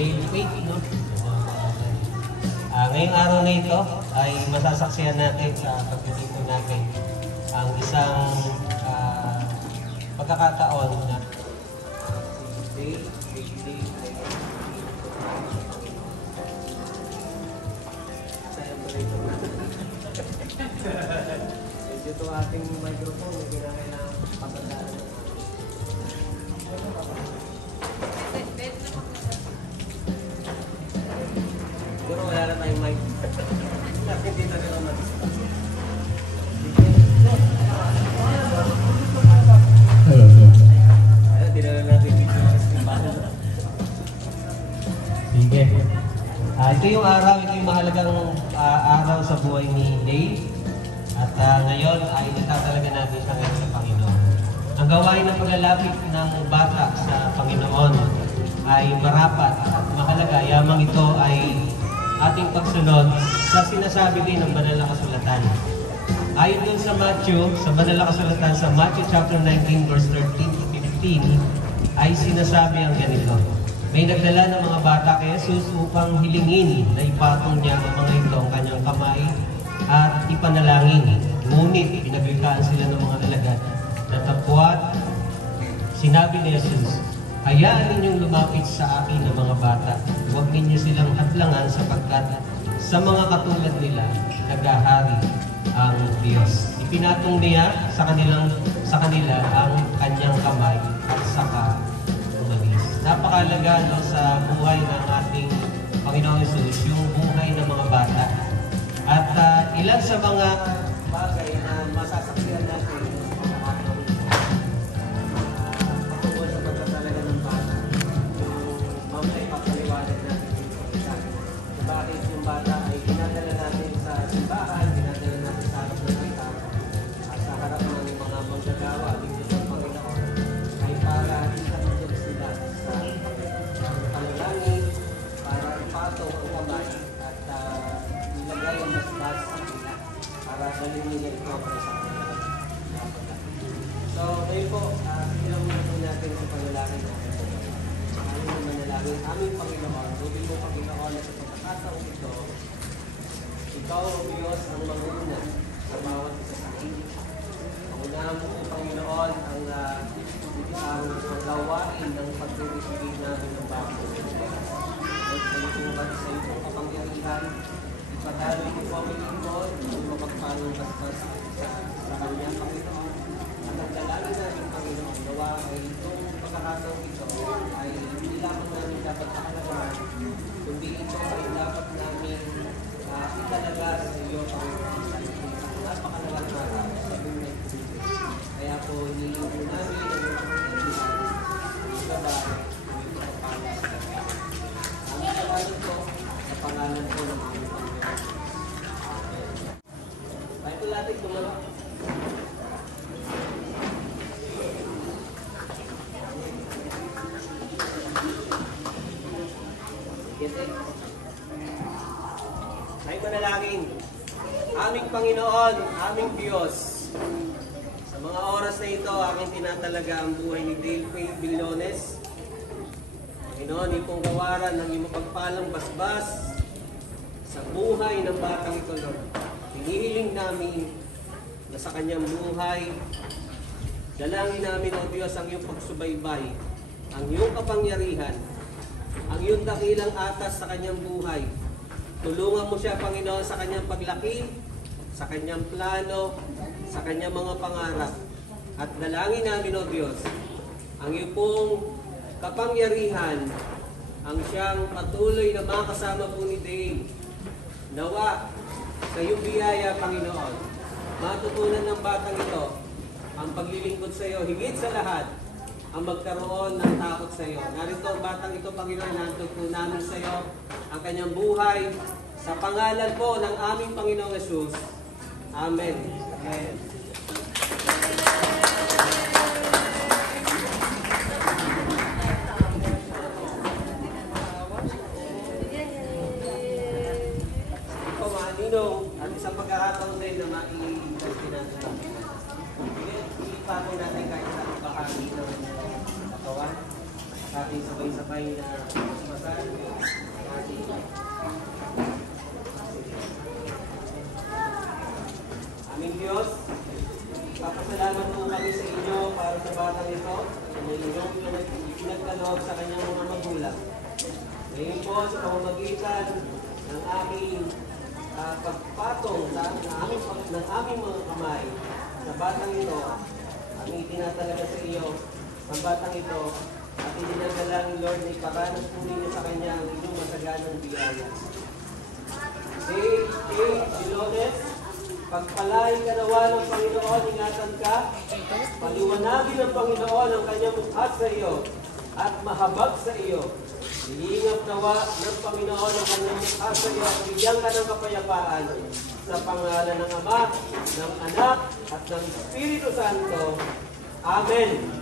Daily Faith, no? Ngayong araw na ito ay masasaksihan natin sa pagtitipon natin ang isang pagkakataon na ito ating microphone, may kinakailangan pagkakataon. Siguro wala na tayong mic. Hindi na nila mag-discuss. Ayun, tinala natin video. Sige. Ito yung araw, ito yung mahalagang araw sa buhay ni Dave. At ngayon ay natatalaga natin sa ngayon ng Panginoon. Ang gawain ng paglalapit ng bata sa Panginoon ay marapat at mahalaga. Yamang ito ay ating pagsunod sa sinasabi din ng Banal na Kasulatan. Ayon dun sa Banal na Kasulatan, sa Matthew chapter 19 verse 13 to 15, ay sinasabi ang ganito. May nagdala ng mga bata kay Jesus upang hilingin na ipatong niya ang mga ito ang kanyang kamay at ipanalangin. Ngunit pinagrikaan sila ng mga alagad. Natapwat, sinabi ni Jesus, hayaan ninyong lumapit sa akin ng mga bata. Huwag ninyo silang hadlangan sapagkat sa mga katulad nila, naghahari ang Diyos. Ipinatong niya sa kanila ang kanyang kamay at saka umalis. Napakalaga sa buhay ng ating Panginoong Jesus, yung buhay ng mga bata. At ilan sa mga bagay na masasaksihan natin patungkol sa pagkatalaga ng bata. Mamaya ipapaliwanag natin dito isa. Bakit yung bata ay dinadala natin sa simbahan, dinadala natin sa harap ng altar, at sa harap ng mga manggagawa dito sa Panginoon ay para isatulog sila sa panalangin, para ipatong ang kamay at ilagay ang basbas para dalhin nila ito sa kanila. So, ngayon po, ilang minuto natin sa panalangin natin. Aming manalangin, aming Panginoon, rubin mo Panginoon na sa pagkakataong ito, ikaw, O Diyos, ang mag-uuna sa bawat isa sa akin. Pangunahan mo, Panginoon, ang gawain ng pagtutulog namin ng bago. At pagtutulog sa itong kapangyarihan, ipatalo niyo po ang Panginoon, ang mapagpalang bastas sa kanya, Panginoon. At ang dalangin namin, Panginoon, gawa ay itong pagkakataong ito ay hindi lamang namin dapat pakalagaan, kundi ito ay dapat namin italaga sa iyo, Panginoon, sa napakalagang araw sa buhay ko. Kaya po, nilingko namin ang pagkakataon, ang gabahan, ang pagpapalas sa kanya. Ang salamat po sa pangalan po ng aming Panginoon. Ito natin tumulong. Ay manalangin. Aming Panginoon, aming Diyos, sa mga oras na ito, aking tinatalaga ang buhay ni Dale Faith Villones. Panginoon, ipong gawaran ng iyong mapagpalang basbas sa buhay ng batang ito, Lord. Hinihiling namin na sa kanyang buhay, dalangin namin, O Diyos, ang iyong pagsubaybay, ang iyong kapangyarihan, ang iyong dakilang atas sa kanyang buhay. Tulungan mo siya, Panginoon, sa kanyang paglaki, sa kanyang plano, sa kanyang mga pangarap. At dalangin namin, O Diyos, ang iyong pong kapangyarihan, ang siyang patuloy na makasama po ni Dave. Nawa, sa iyong biyaya, Panginoon, matutunan ng batang ito ang paglilingkod sa iyo, higit sa lahat, ang magkaroon ng takot sa iyo. Narito ang batang ito, Panginoon, nandun po namin sa iyo ang kanyang buhay sa pangalan po ng aming Panginoong Jesus. Amen. Amen. Ito, Manino, at isang pagkakataon din na mai-invest natin. Ilipatin natin kahit sa bahagi ng katawan. ating sabay-sabay na basahin ang ating aming Diyos. Papasalamat po kami sa inyo para sa batang ito na inyong pinagkaloob sa kanyang mga magulang. Ngayon po sa pamamagitan ng aming pagpatong ng aming mga kamay sa batang ito, aming itinatalaga sa iyo ang batang ito at idinadalangin, Lord, na iparanas po ninyo sa kanya ang inyong masaganang biyaya. Dave A. Gilones, pagpalain ka nawa ng Panginoon, ingatan ka, paliwanagin ng Panginoon ang kanyang mukha sa iyo at mahabag sa iyo. Iingap nawa ng Panginoon ang kanyang mukha sa iyo at bigyan ka ng kapayapaan sa pangalan ng Ama, ng Anak, at ng Espiritu Santo. Amen.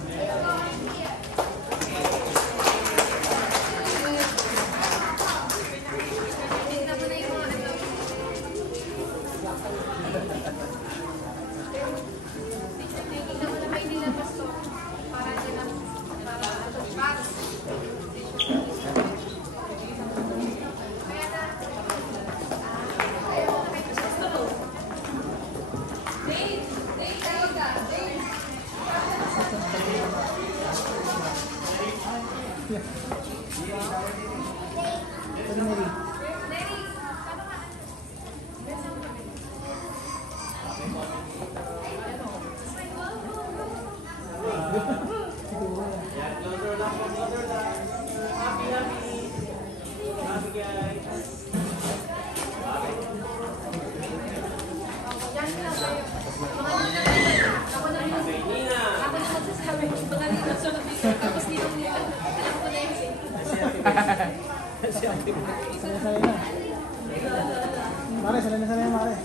Mare, sala na mare.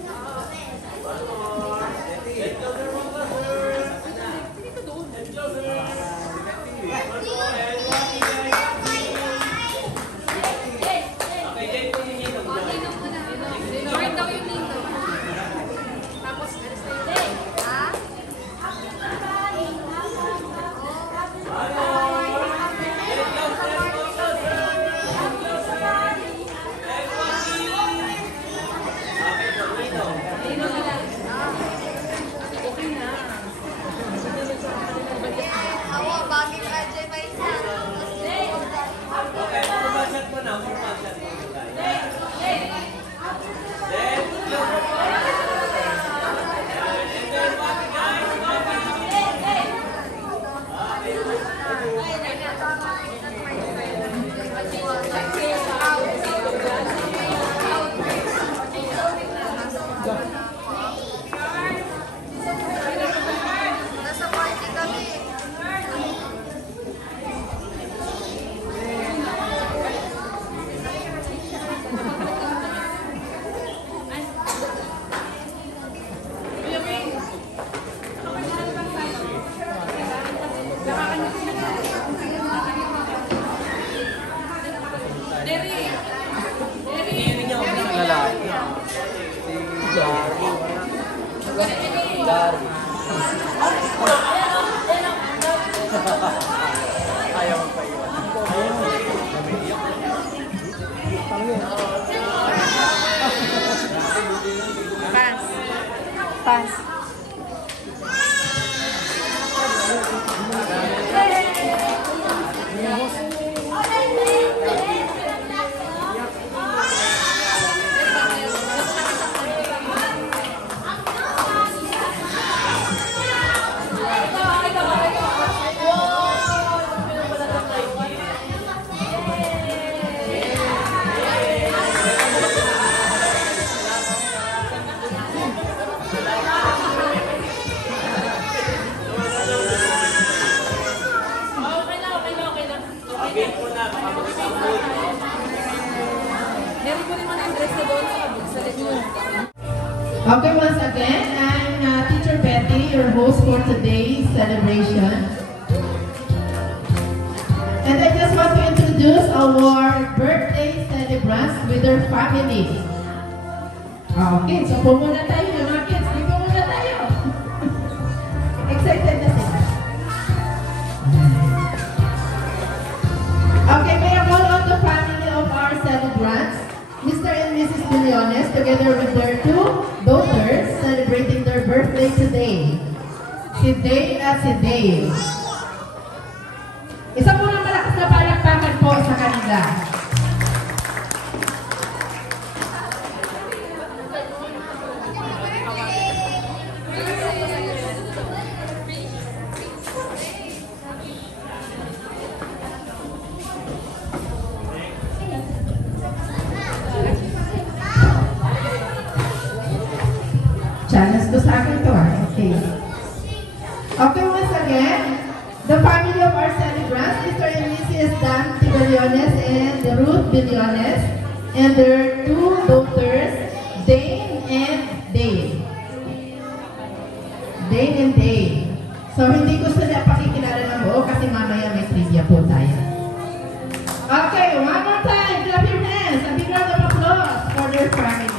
Ayaw magpaiwan. Pass. Okay, once again, I'm Teacher Betty, your host for today's celebration. And I just want to introduce our birthday celebrants with their families. Okay, so pumuna tayo mga kids. Dito muna tayo. Excited na sila. together with their two daughters celebrating their birthday today. Si Day at si Dave. Isa po ng malakas na palakpakan po sa kanila. Challenge ko sa akin to Okay. Okay, once again, the family of our celebrants, Mr. and Mrs. Dan Tibaliones and Ruth Biliones, and their two daughters, Dane and Dave. Dane and Dave. So, hindi ko sila pakikilala ng buo kasi mamaya may trivia po tayo. Okay, one more time. Clap your hands. A big round of applause for their family.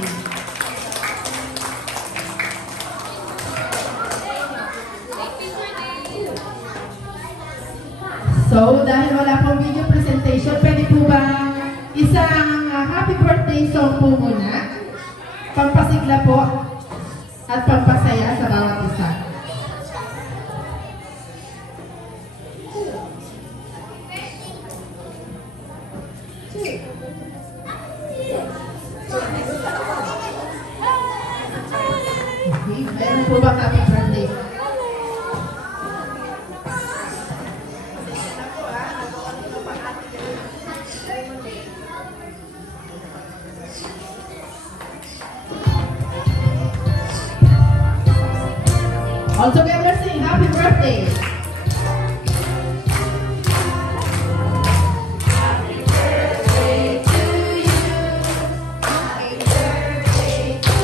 So, dahil wala pong video presentation, pwede po ba isang happy birthday song po muna? Pampasigla po at pampasaya sa bawat isa. Okay, meron po ba happy birthday? All together sing happy birthday. Happy birthday to you. Happy birthday to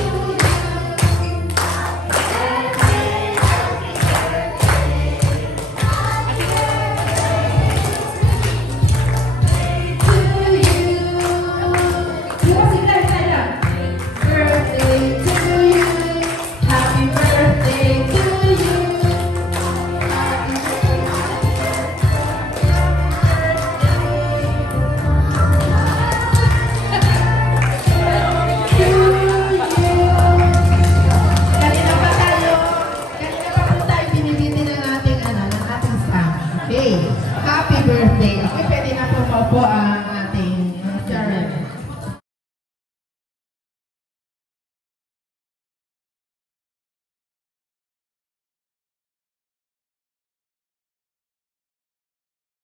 you. Happy birthday. Happy birthday to you. Birthday to you. Happy birthday to you. Okay, happy birthday. Okay, pwede na po po